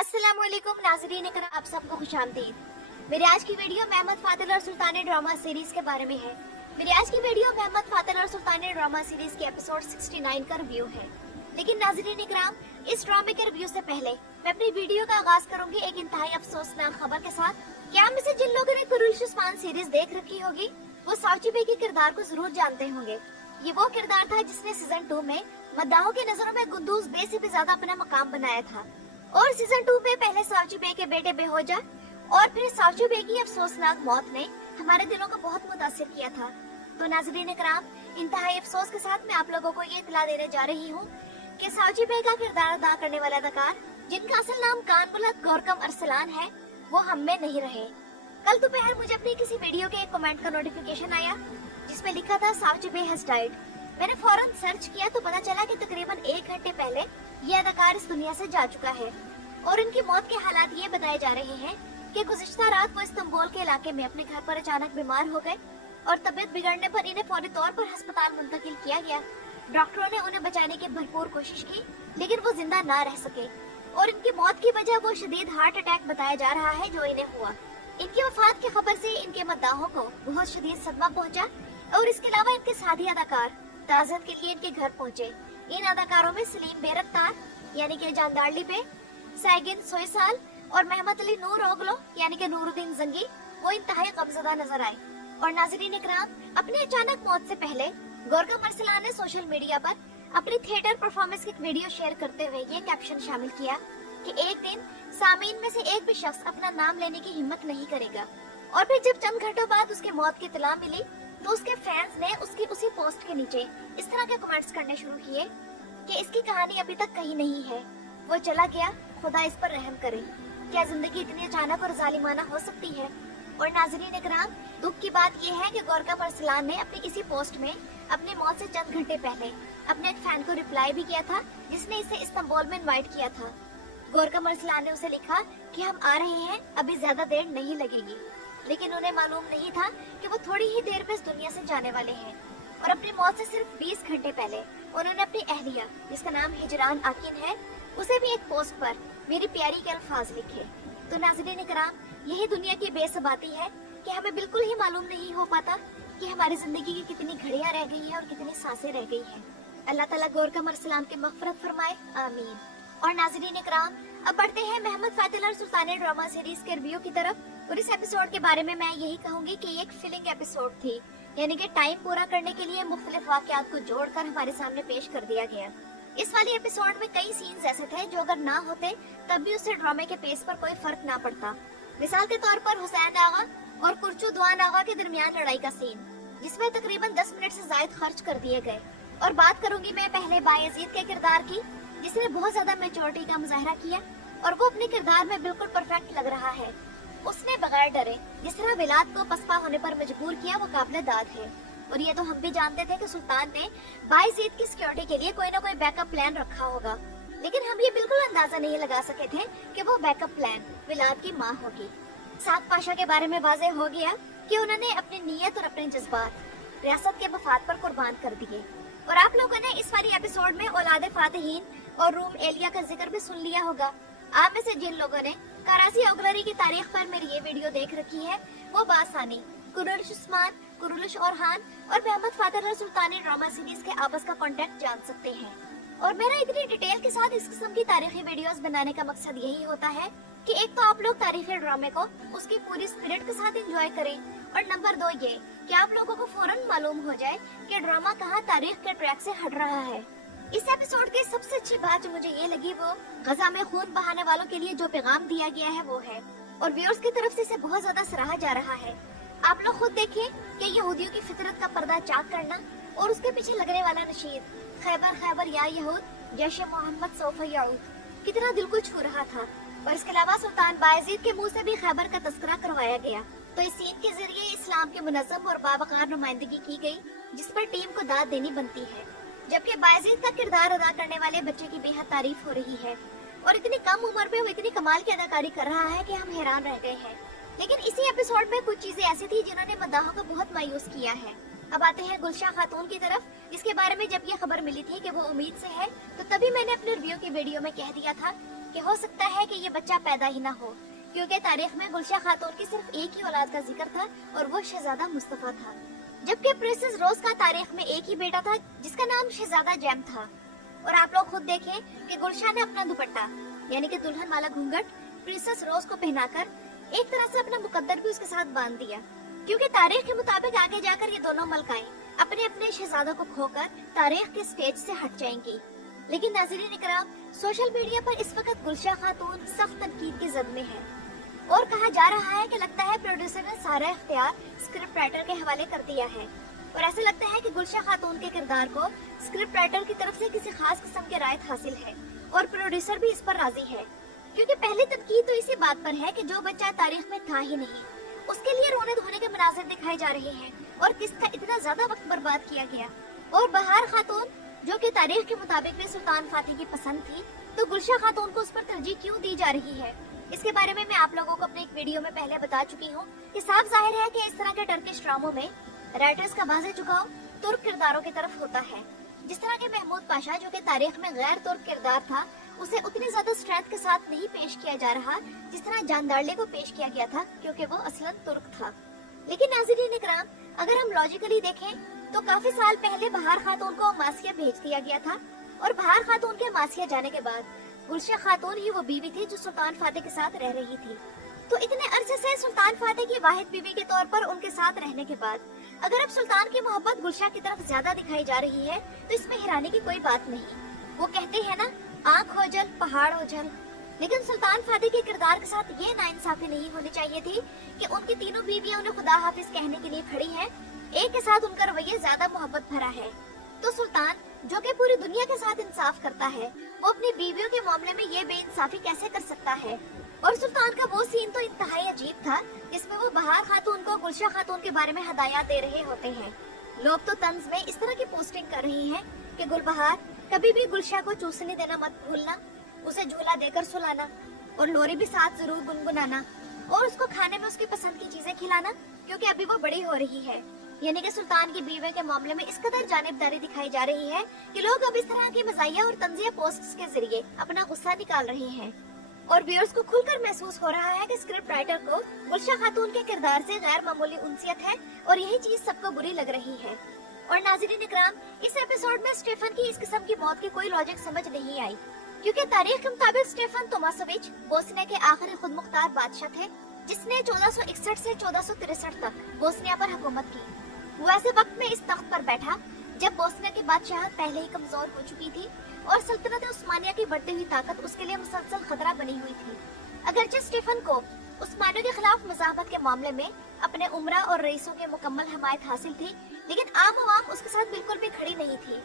अस्सलामुअलैकुम नाज़रीन इकराम, आप सबको खुशामदीद। मेरी आज की वीडियो मोहम्मद फातिल और सुल्तान ड्रामा सीरीज के बारे में है। मेरी आज की वीडियो मोहम्मद फातिल और सुल्तान ड्रामा सीरीज के एपिसोड 69 का रिव्यू है। लेकिन नाज़रीन इकराम, इस ड्रामे के रिव्यू से पहले मैं अपनी वीडियो का आगाज करूंगी एक इंतहाई अफसोसनाक खबर के साथ। क्या में से जिन लोगों ने कुरैश उस्मान सीरीज देख रखी होगी वो साउची बे के किरदार को जरूर जानते होंगे। ये वो किरदार था जिसने सीजन 2 में मद्दाहों की नजरों में कुद्दूस बे से भी ज्यादा अपना मकाम बनाया था। और सीजन 2 में पहले साउची बे के बेटे बेहोजा और फिर साउची बे की अफसोसनाक मौत ने हमारे दिलों को बहुत मुतासिर किया था। तो नाज़रीन इकराम, इंतहाई अफसोस के साथ मैं आप लोगों को ये इत्तला देने जा रही हूँ कि साउची बे का किरदार अदा करने वाला अदाकार, जिनका असल नाम कान बुलंद गौरकम अरसलान है, वो हम में नहीं रहे। कल दोपहर मुझे अपनी किसी वीडियो के एक कमेंट का नोटिफिकेशन आया जिसमें लिखा था साउची बे हैज डाइड। मैंने फौरन सर्च किया तो पता चला कि तकरीबन 1 घंटे पहले ये अदाकार इस दुनिया से जा चुका है। और इनकी मौत के हालात ये बताए जा रहे हैं कि गुज़िश्ता रात वो इस्तांबुल के इलाके में अपने घर पर अचानक बीमार हो गए और तबीयत बिगड़ने पर इन्हें फौरी तौर पर अस्पताल मुंतकिल किया गया। डॉक्टरों ने उन्हें बचाने की भरपूर कोशिश की लेकिन वो जिंदा ना रह सके और इनकी मौत की वजह वो शदीद हार्ट अटैक बताया जा रहा है जो इन्हें हुआ। इनकी वफात की खबर से इनके मद्दाहों को बहुत शदीद सदमा पहुंचा और इसके अलावा इनके साथी अदाकार ताज़त के लिए इनके घर पहुंचे। इन अदाकारों में सलीम बेरफ्तार यानी कि जानदारली पे, साइगिन सोयसाल और मोहम्मद अली नूर ओगलो यानी कि नूरुद्दीन जंगी वो इंतहाई गमज़दा नजर आए। और नाज़रीन इकराम, अपनी अचानक मौत से पहले गौरकम अरसलान ने सोशल मीडिया पर अपनी थिएटर परफॉर्मेंस की एक वीडियो शेयर करते हुए ये कैप्शन शामिल किया कि एक दिन सामीन में से एक भी शख्स अपना नाम लेने की हिम्मत नहीं करेगा। और फिर जब चंद घंटों बाद उसके मौत की इत्तला मिली तो उसके फैंस ने उसकी उसी पोस्ट के नीचे इस तरह के कमेंट्स करने शुरू किए कि इसकी कहानी अभी तक कहीं नहीं है, वो चला गया, खुदा इस पर रहम करे। क्या जिंदगी इतनी अचानक और जालिमाना हो सकती है? और नाज़रीन इकराम, दुख की बात यह है कि गौरकम अरसलान ने अपनी इसी पोस्ट में अपनी मौत से चंद घंटे पहले अपने एक फैन को रिप्लाई भी किया था जिसने इसे इस्तांबुल में इनवाइट किया था। गौरकम अरसलान ने उसे लिखा कि हम आ रहे हैं, अभी ज्यादा देर नहीं लगेगी। लेकिन उन्हें मालूम नहीं था कि वो थोड़ी ही देर में इस दुनिया से जाने वाले हैं। और अपनी मौत से सिर्फ 20 घंटे पहले उन्होंने अपनी अहलिया, जिसका नाम हिजरान आकिन है, उसे भी एक पोस्ट पर मेरी प्यारी के अल्फाज लिखे। तो नाज़रीन इकराम, यही दुनिया की बेसबाती है कि हमें बिल्कुल ही मालूम नहीं हो पाता कि हमारी जिंदगी की कितनी घड़ियां रह गई हैं और कितनी सांसें रह गई हैं। अल्लाह ताला गौरकम अरसलान की मग़फ़िरत फरमाए, आमीन। और नाज़रीन इकराम, अब बढ़ते हैं मोहम्मद फातिल और सुल्तान ड्रामा सीरीज के रिव्यू की तरफ। और इस एपिसोड के बारे में मैं यही कहूंगी कि ये एक फिलिंग एपिसोड थी, यानी कि टाइम पूरा करने के लिए मुख्तलिफ वाक़यात को जोड़कर हमारे सामने पेश कर दिया गया। इस वाली एपिसोड में कई सीन्स ऐसे थे जो अगर ना होते तब भी उससे ड्रामे के पेस पर कोई फर्क ना पड़ता। मिसाल के तौर पर हुसैन आगा और कुरचू दुआन आगा के दरमियान लड़ाई का सीन, जिसमें तकरीबन 10 मिनट से ज्यादा खर्च कर दिए गए। और बात करूंगी मैं पहले बायजीद के किरदार की, जिसने बहुत ज्यादा मैच्योरिटी का मुजाहरा किया और वो अपने किरदार में बिल्कुल परफेक्ट लग रहा है। उसने बगैर डरे जिस तरह विलाद को पसपा होने पर मजबूर किया वो काबिल दाद है। और ये तो हम भी जानते थे कि सुल्तान ने बायजीद की सिक्योरिटी के लिए कोई ना कोई बैकअप प्लान रखा होगा, लेकिन हम ये बिल्कुल अंदाजा नहीं लगा सके थे कि वो बैकअप प्लान विलाद की माँ होगी। साद पाशा के बारे में वाज़ेह हो गया कि उन्होंने अपनी नीयत और अपने जज्बात रियासत के मफाद पर कुर्बान कर दिए। और आप लोगों ने इस वाली एपिसोड में औलाद फातिहीन और रूम एलिया का जिक्र भी सुन लिया होगा। आप में से जिन लोगों ने कराची ऑगलरी की तारीख पर मेरी ये वीडियो देख रखी है वो बासानी कुरैश उस्मान, कुरैश ओरहान और मोहम्मद फातिल और सुल्तान ड्रामा सीरीज के आपस का कांटेक्ट जान सकते हैं। और मेरा इतनी डिटेल के साथ इस किस्म की तारीखी वीडियोस बनाने का मकसद यही होता है कि एक तो आप लोग तारीखी ड्रामे को उसकी पूरी स्पिरिट के साथ एंजॉय करें, और नंबर 2 ये कि आप लोगों को फौरन मालूम हो जाए कि ड्रामा कहाँ तारीख के ट्रैक से हट रहा है। इस एपिसोड की सबसे अच्छी बात जो मुझे ये लगी वो गजा में खून बहाने वालों के लिए जो पैगाम दिया गया है वो है, और व्यूअर्स की तरफ से इसे बहुत ज्यादा सराहा जा रहा है। आप लोग खुद देखिए कि यहूदियों की फितरत का पर्दा चाक करना और उसके पीछे लगने वाला नशीद खैबर खैबर या यहूद जैश मोहम्मद सौफ यऊद कितना दिल को छू रहा था। और इसके अलावा सुल्तान बायजीद के मुंह से भी खैबर का तस्करा करवाया गया। तो इस सीन के जरिए इस्लाम की मुनज़्ज़म और बावकार नुमाइंदगी की गई जिस पर टीम को दाद देनी बनती है। जबकि बायजीद का किरदार अदा करने वाले बच्चे की बेहद तारीफ हो रही है और इतनी कम उम्र में वो इतनी कमाल की अदाकारी कर रहा है कि हम हैरान रह गए हैं। लेकिन इसी एपिसोड में कुछ चीजें ऐसी थी जिन्होंने मद्दाहों को बहुत मायूस किया है। अब आते हैं गुलशा खातून की तरफ, जिसके बारे में जब ये खबर मिली थी कि वो उम्मीद से है तो तभी मैंने अपने रिव्यू की वीडियो में कह दिया था कि हो सकता है कि ये बच्चा पैदा ही ना हो, क्योंकि तारीख में गुलशा खातून की सिर्फ एक ही औलाद का जिक्र था और वो शहजादा मुस्तफा था, जबकि प्रिंसेस रोज का तारीख में एक ही बेटा था जिसका नाम शहजादा जैम था। और आप लोग खुद देखें कि गुलशा ने अपना दुपट्टा यानी कि दुल्हन वाला घूंघट प्रिंसेस रोज को पहनाकर एक तरह से अपना मुकद्दर भी उसके साथ बांध दिया, क्योंकि तारीख के मुताबिक आगे जाकर ये दोनों मलकाएं अपने अपने शहजादों को खोकर तारीख के स्टेज से हट जाएंगी। लेकिन नाज़रीन इकराम, सोशल मीडिया पर इस वक्त गुलशा खातून सख्त तनकीद की जद में है और कहा जा रहा है कि लगता है प्रोड्यूसर ने सारा इख्तियार स्क्रिप्ट राइटर के हवाले कर दिया है और ऐसा लगता है कि गुलशा खातून के किरदार को स्क्रिप्ट राइटर की तरफ से किसी खास किस्म की रायत हासिल है और प्रोड्यूसर भी इस पर राजी है, क्योंकि पहली तनकीद तो इसी बात पर है कि जो बच्चा तारीख में था ही नहीं उसके लिए रोने धोने के मनाज़िर दिखाए जा रहे हैं और किसका इतना ज्यादा वक्त बर्बाद किया गया। और बहार खातून जो कि तारीख के मुताबिक भी सुल्तान फातिह की पसंद थी, तो गुलशा खातून को उस पर तरजीह क्यों दी जा रही है, इसके बारे में मैं आप लोगों को अपने एक वीडियो में पहले बता चुकी हूँ कि साफ जाहिर है कि इस तरह के टर्किश ड्रामों में राइटर्स का वाज़ेह झुकाव तुर्क किरदारों की तरफ होता है। जिस तरह के महमूद पाशा जो कि तारीख में गैर तुर्क किरदार था, उसे उतनी ज्यादा स्ट्रेंथ के साथ नहीं पेश किया जा रहा जिस तरह जानदारले को पेश किया गया था, क्योंकि वो असलन तुर्क था। लेकिन नाज़रीन इकराम, अगर हम लॉजिकली देखें तो काफी साल पहले बहार खातून को मासिया भेज दिया गया था और बहार खातून के मासिया जाने के बाद गुलशा खातून ही वो बीवी थी जो सुल्तान फातिह के साथ रह रही थी। तो इतने अरसे से सुल्तान फातिह की वाहिद बीवी के तौर पर उनके साथ रहने के बाद अगर अब सुल्तान की मोहब्बत गुलशा की तरफ ज्यादा दिखाई जा रही है तो इसमें हैरानी की कोई बात नहीं। वो कहते हैं ना, आँख हो जल पहाड़ हो जल। लेकिन सुल्तान फातिह के किरदार के साथ ये नाइंसाफी नहीं होनी चाहिए थी कि उनकी तीनों बीवियां उन्हें खुदा हाफिज कहने के लिए खड़ी हैं, एक के साथ उनका रवैया ज्यादा मोहब्बत भरा है। तो सुल्तान जो कि पूरी दुनिया के साथ इंसाफ करता है, वो अपनी बीवियों के मामले में ये बेइंसाफी कैसे कर सकता है। और सुल्तान का वो सीन तो इंतहाई अजीब था जिसमें वो बहार खातून को गुलशा खातून के बारे में हदायत दे रहे होते हैं। लोग तो तंज में इस तरह की पोस्टिंग कर रही हैं कि गुलबहार कभी भी गुलशा को चूसने देना मत भूलना, उसे झूला देकर सुलाना और लोरी भी साथ जरूर गुनगुनाना और उसको खाने में उसकी पसंद की चीजें खिलाना, क्योंकि अभी वो बड़ी हो रही है। यानी कि सुल्तान की बीवी के मामले में इस कदर जानिबदारी दिखाई जा रही है कि लोग अब इस तरह की मज़ाहिया और तंज़िया पोस्ट्स के जरिए अपना गुस्सा निकाल रहे हैं और व्यूअर्स को खुलकर महसूस हो रहा है कि स्क्रिप्ट राइटर को गुलशा खातून के किरदार से गैर मामूली उनसियत है और यही चीज सबको बुरी लग रही है। और नाज़रीन इकराम, इस एपिसोड में स्टेफन की इस किस्म की मौत की कोई लॉजिक समझ नहीं आई, क्योंकि तारीख के मुताबिक स्टेफन तोमासोविच बोस्निया के आखिरी खुद मुख्तार बादशाह थे जिसने 1461 से 1463 तक बोस्निया पर हुकूमत की। वो ऐसे वक्त में इस तख्त पर बैठा जब बोस्निया की बादशाहत पहले ही कमजोर हो चुकी थी और सल्तनत उस्मानिया की बढ़ती हुई ताकत उसके लिए मुसलसल खतरा बनी हुई थी। अगरचे स्टीफन को उस्मानियों के खिलाफ मज़ाहमत के मामले में अपने उमरा और रईसों की मुकम्मल हमायत हासिल थी, लेकिन आम अवाम उसके साथ बिल्कुल भी खड़ी नहीं थी।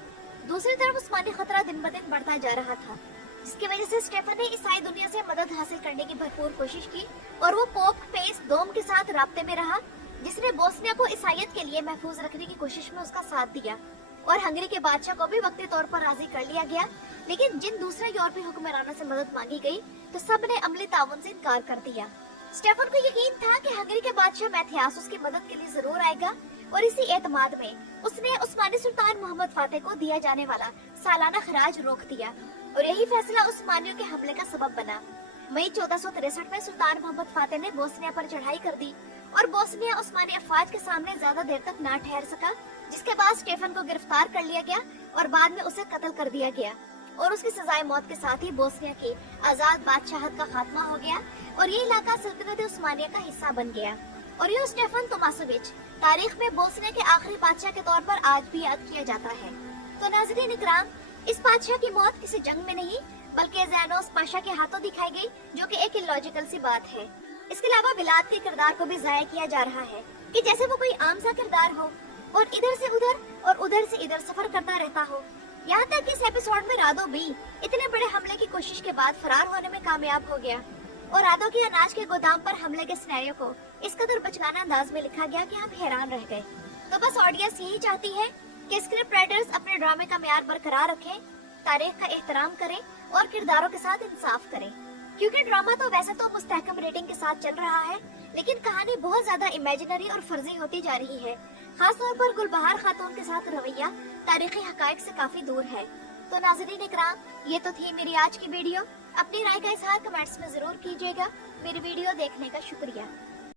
दूसरी तरफ उस्मानी खतरा दिन ब दिन बढ़ता जा रहा था, जिसकी वजह से स्टेफन ने ईसाई दुनिया से मदद हासिल करने की भरपूर कोशिश की और वो पोप पेस दोम के साथ राब्ते में रहा, जिसने बोस्निया को ईसाइयत के लिए महफूज रखने की कोशिश में उसका साथ दिया। और हंगरी के बादशाह को भी वक्ती तौर पर राजी कर लिया गया, लेकिन जिन दूसरे यूरोपीय हुक्मरानों से मदद मांगी गई तो सब ने अमली ताउन से इनकार कर दिया। स्टेफन को यकीन था कि हंगरी के बादशाह मैथियास उसकी मदद के लिए जरूर आएगा और इसी एतमाद में उसने उस्मानी सुल्तान मोहम्मद फातिह को दिया जाने वाला सालाना खराज रोक दिया और यही फैसला उस्मानियों के हमले का सबब बना। मई 1463 में सुल्तान मोहम्मद फातिह ने बोस्निया पर चढ़ाई कर दी और बोस्निया उस्मानी अफवाज के सामने ज्यादा देर तक ना ठहर सका, जिसके बाद स्टेफन को गिरफ्तार कर लिया गया और बाद में उसे कत्ल कर दिया गया और उसकी सजाए मौत के साथ ही बोस्निया की आजाद बादशाहत का खात्मा हो गया और ये इलाका सल्तनत उस्मानिया का हिस्सा बन गया। और ये स्टेफन तोमासोविच तारीख में बोस्निया के आखिरी बादशाह के तौर पर आज भी याद किया जाता है। तो नाज़रीन इकराम, इस बादशाह की मौत किसी जंग में नहीं बल्कि ज़ैनोस पाशा के हाथों दिखाई गई, जो कि एक इलॉजिकल सी बात है। इसके अलावा बिलात के किरदार को भी जाया किया जा रहा है कि जैसे वो कोई आम सा किरदार हो और इधर से उधर और उधर से इधर सफर करता रहता हो। यहाँ तक कि इस एपिसोड में रादो भी इतने बड़े हमले की कोशिश के बाद फरार होने में कामयाब हो गया और रादो की अनाज के गोदाम पर हमले के सिनेरियो को इस कदर बचकाना अंदाज में लिखा गया कि हम हैरान रह गए। तो बस ऑडियंस यही चाहती है कि स्क्रिप्ट राइटर्स अपने ड्रामे का म्यार बरकरार रखें, तारीख का एहतराम करें और किरदारों के साथ इंसाफ करें, क्योंकि ड्रामा तो वैसे तो मुस्तहकम रेटिंग के साथ चल रहा है, लेकिन कहानी बहुत ज्यादा इमेजिनरी और फर्जी होती जा रही है। खास तौर पर गुलबहार खातून के साथ रवैया तारीखी हकायक से काफी दूर है। तो नाज़रीन इकराम, ये तो थी मेरी आज की वीडियो। अपनी राय का इजहार कमेंट्स में जरूर कीजिएगा। मेरी वीडियो देखने का शुक्रिया।